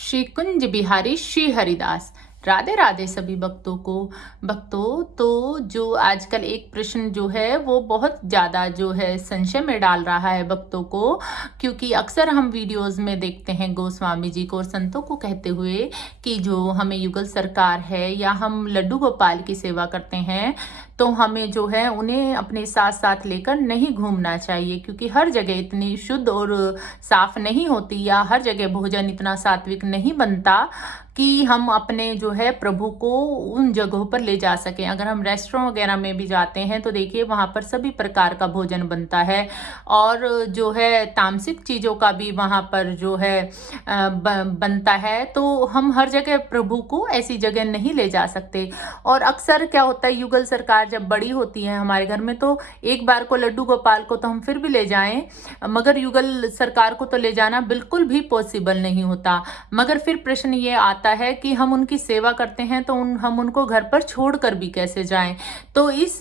श्री कुंज बिहारी श्री हरिदास। राधे राधे सभी भक्तों। तो जो आजकल एक प्रश्न जो है वो बहुत ज़्यादा जो है संशय में डाल रहा है भक्तों को, क्योंकि अक्सर हम वीडियोस में देखते हैं गोस्वामी जी को और संतों को कहते हुए कि जो हमें युगल सरकार है या हम लड्डू गोपाल की सेवा करते हैं तो हमें जो है उन्हें अपने साथ साथ लेकर नहीं घूमना चाहिए, क्योंकि हर जगह इतनी शुद्ध और साफ नहीं होती या हर जगह भोजन इतना सात्विक नहीं बनता कि हम अपने जो है प्रभु को उन जगहों पर ले जा सकें। अगर हम रेस्टोरेंट वगैरह में भी जाते हैं तो देखिए वहाँ पर सभी प्रकार का भोजन बनता है और जो है तामसिक चीज़ों का भी वहाँ पर जो है बनता है। तो हम हर जगह प्रभु को ऐसी जगह नहीं ले जा सकते। और अक्सर क्या होता है, युगल सरकार जब बड़ी होती है हमारे घर में तो एक बार को लड्डू गोपाल को तो हम फिर भी ले जाएं, मगर युगल सरकार को तो ले जाना बिल्कुल भी पॉसिबल नहीं होता। मगर फिर प्रश्न ये आता है कि हम उनकी सेवा करते हैं तो हम उनको घर पर छोड़कर भी कैसे जाएं। तो इस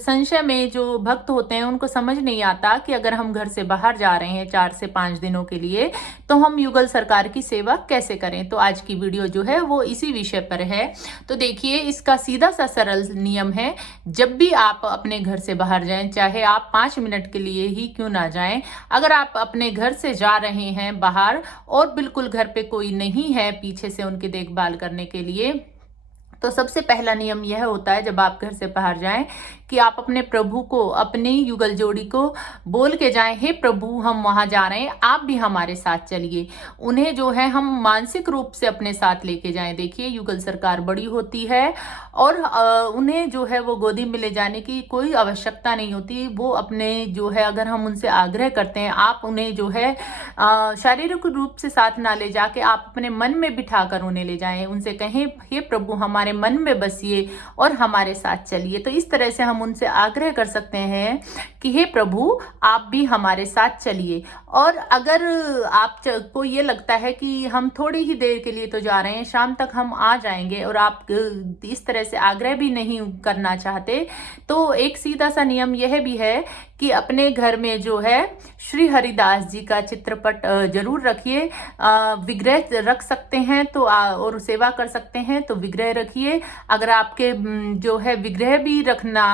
संशय में जो भक्त होते हैं उनको समझ नहीं आता कि अगर हम घर से बाहर जा रहे हैं 4 से 5 दिनों के लिए तो हम युगल सरकार की सेवा कैसे करें। तो आज की वीडियो जो है वो इसी विषय पर है। तो देखिए, इसका सीधा सा सरल नियम है, जब भी आप अपने घर से बाहर जाएं, चाहे आप 5 मिनट के लिए ही क्यों ना जाएं, अगर आप अपने घर से जा रहे हैं बाहर और बिल्कुल घर पे कोई नहीं है पीछे से उनकी देखभाल करने के लिए, तो सबसे पहला नियम यह होता है जब आप घर से बाहर जाएं कि आप अपने प्रभु को, अपनी युगल जोड़ी को बोल के जाएं, हे प्रभु हम वहां जा रहे हैं, आप भी हमारे साथ चलिए। उन्हें जो है हम मानसिक रूप से अपने साथ लेके जाएं। देखिए, युगल सरकार बड़ी होती है और उन्हें जो है वो गोदी में ले जाने की कोई आवश्यकता नहीं होती। वो अपने जो है, अगर हम उनसे आग्रह करते हैं, आप उन्हें जो है शारीरिक रूप से साथ ना ले जाके आप अपने मन में बिठा कर उन्हें ले जाएं। उनसे कहें, हे प्रभु हमारे मन में बसिए और हमारे साथ चलिए। तो इस तरह से हम उनसे आग्रह कर सकते हैं कि हे प्रभु आप भी हमारे साथ चलिए। और अगर आपको ये लगता है कि हम थोड़ी ही देर के लिए तो जा रहे हैं, शाम तक हम आ जाएंगे, और आप इस तरह से आग्रह भी नहीं करना चाहते, तो एक सीधा सा नियम यह भी है कि अपने घर में जो है श्री हरिदास जी का चित्रपट जरूर रखिए। विग्रह रख सकते हैं तो और सेवा कर सकते हैं तो विग्रह रखिए। अगर आपके जो है विग्रह भी रखना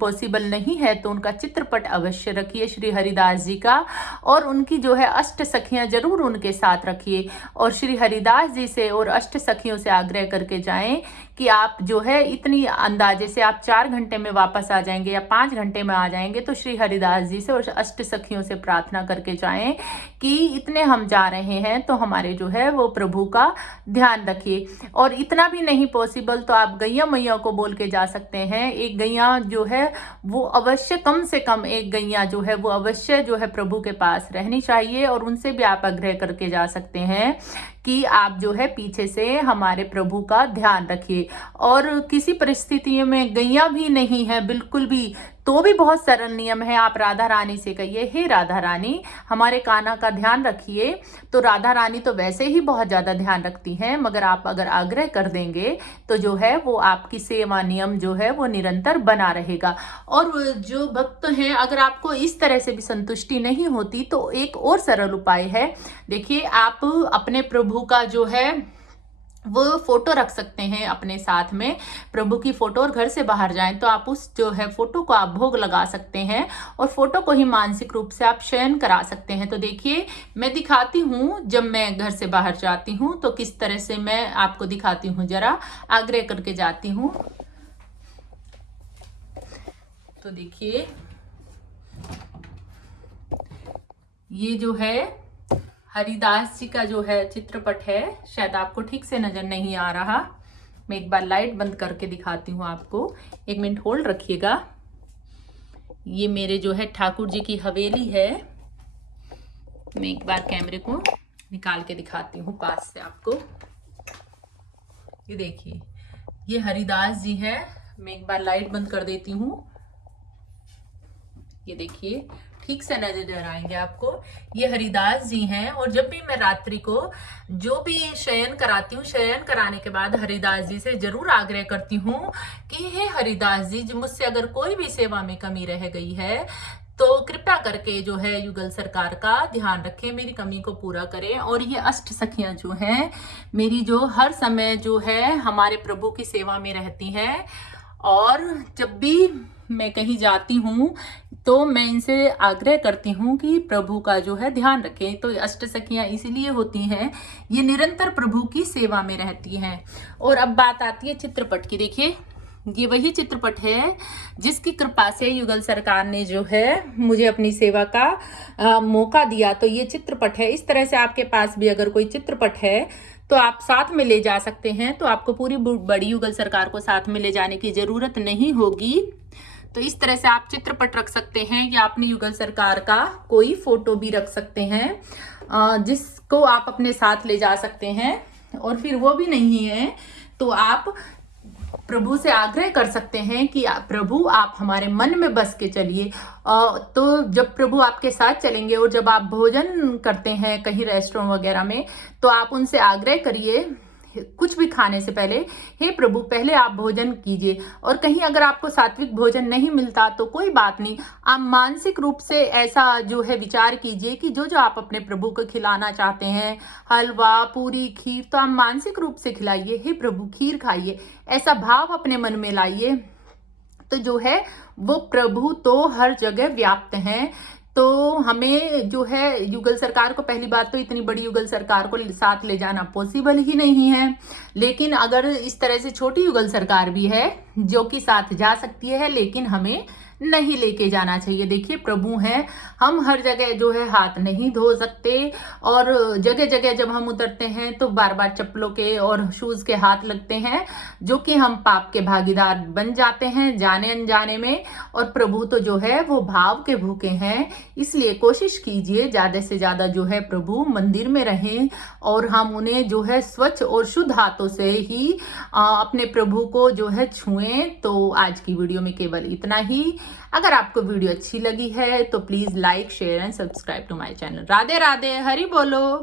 पॉसिबल नहीं है तो उनका चित्रपट अवश्य रखिए श्री हरिदास जी का, और उनकी जो है अष्ट सखियां जरूर उनके साथ रखिए। और श्री हरिदास जी से और अष्ट सखियों से आग्रह करके जाएं कि आप जो है इतनी अंदाजे से आप 4 घंटे में वापस आ जाएंगे या 5 घंटे में आ जाएंगे, तो श्री हरिदास जी से और अष्ट सखियों से प्रार्थना करके जाएं कि इतने हम जा रहे हैं तो हमारे जो है वो प्रभु का ध्यान रखिए। और इतना भी नहीं पॉसिबल तो आप गैया मैया को बोल के जा सकते हैं। एक गैया जो है वो अवश्य, कम से कम एक गैया जो है वो अवश्य जो है प्रभु के पास रहनी चाहिए, और उनसे भी आप आग्रह करके जा सकते हैं कि आप जो है पीछे से हमारे प्रभु का ध्यान रखिए। और किसी परिस्थितियों में गैया भी नहीं है बिल्कुल भी, तो भी बहुत सरल नियम है, आप राधा रानी से कहिए, हे राधा रानी हमारे कान्हा का ध्यान रखिए। तो राधा रानी तो वैसे ही बहुत ज़्यादा ध्यान रखती हैं, मगर आप अगर आग्रह कर देंगे तो जो है वो आपकी सेवा नियम जो है वो निरंतर बना रहेगा। और जो भक्त हैं, अगर आपको इस तरह से भी संतुष्टि नहीं होती तो एक और सरल उपाय है। देखिए, आप अपने प्रभु का जो है वो फोटो रख सकते हैं अपने साथ में, प्रभु की फोटो, और घर से बाहर जाएं तो आप उस जो है फोटो को आप भोग लगा सकते हैं और फोटो को ही मानसिक रूप से आप शयन करा सकते हैं। तो देखिए, मैं दिखाती हूँ जब मैं घर से बाहर जाती हूँ तो किस तरह से मैं आपको दिखाती हूँ, जरा आग्रह करके जाती हूँ। तो देखिए, ये जो है हरिदास जी का जो है चित्रपट है, शायद आपको ठीक से नजर नहीं आ रहा, मैं एक बार लाइट बंद करके दिखाती हूँ आपको, 1 मिनट होल्ड रखिएगा। ये मेरे जो है ठाकुर जी की हवेली है, मैं एक बार कैमरे को निकाल के दिखाती हूँ पास से आपको। ये देखिए, ये हरिदास जी है, मैं एक बार लाइट बंद कर देती हूँ। ये देखिए, ठीक से नजर आएंगे आपको, ये हरिदास जी हैं। और जब भी मैं रात्रि को जो भी शयन कराती हूँ, शयन कराने के बाद हरिदास जी से जरूर आग्रह करती हूँ कि हे हरिदास जी, मुझसे अगर कोई भी सेवा में कमी रह गई है तो कृपया करके जो है युगल सरकार का ध्यान रखें, मेरी कमी को पूरा करें। और ये अष्ट सखियां जो हैं मेरी, जो हर समय जो है हमारे प्रभु की सेवा में रहती हैं, और जब भी मैं कहीं जाती हूँ तो मैं इनसे आग्रह करती हूँ कि प्रभु का जो है ध्यान रखें। तो अष्ट सखियां इसीलिए होती हैं, ये निरंतर प्रभु की सेवा में रहती हैं। और अब बात आती है चित्रपट की। देखिए, ये वही चित्रपट है जिसकी कृपा से युगल सरकार ने जो है मुझे अपनी सेवा का मौका दिया। तो ये चित्रपट है। इस तरह से आपके पास भी अगर कोई चित्रपट है तो आप साथ में ले जा सकते हैं। तो आपको पूरी बड़ी युगल सरकार को साथ में ले जाने की जरूरत नहीं होगी। तो इस तरह से आप चित्रपट रख सकते हैं, या अपनी युगल सरकार का कोई फोटो भी रख सकते हैं जिसको आप अपने साथ ले जा सकते हैं। और फिर वो भी नहीं है तो आप प्रभु से आग्रह कर सकते हैं कि प्रभु आप हमारे मन में बस के चलिए। तो जब प्रभु आपके साथ चलेंगे और जब आप भोजन करते हैं कहीं रेस्टोरेंट वगैरह में, तो आप उनसे आग्रह करिए कुछ भी खाने से पहले, हे प्रभु पहले आप भोजन कीजिए। और कहीं अगर आपको सात्विक भोजन नहीं मिलता तो कोई बात नहीं, आप मानसिक रूप से ऐसा जो है विचार कीजिए कि जो जो आप अपने प्रभु को खिलाना चाहते हैं, हलवा, पूरी, खीर, तो आप मानसिक रूप से खिलाइए, हे प्रभु खीर खाइए, ऐसा भाव अपने मन में लाइए। तो जो है वो प्रभु तो हर जगह व्याप्त हैं। तो हमें जो है युगल सरकार को, पहली बात तो इतनी बड़ी युगल सरकार को साथ ले जाना पॉसिबल ही नहीं है, लेकिन अगर इस तरह से छोटी युगल सरकार भी है जो कि साथ जा सकती है, लेकिन हमें नहीं लेके जाना चाहिए। देखिए प्रभु हैं, हम हर जगह जो है हाथ नहीं धो सकते, और जगह जगह जब हम उतरते हैं तो बार बार चप्पलों के और शूज के हाथ लगते हैं, जो कि हम पाप के भागीदार बन जाते हैं जाने अनजाने में। और प्रभु तो जो है वो भाव के भूखे हैं, इसलिए कोशिश कीजिए ज्यादा से ज्यादा जो है प्रभु मंदिर में रहें, और हम उन्हें जो है स्वच्छ और शुद्ध हाथों से ही अपने प्रभु को जो है छुएं। तो आज की वीडियो में केवल इतना ही। अगर आपको वीडियो अच्छी लगी है तो please like, share and subscribe to my channel. Radhe Radhe, Hari बोलो।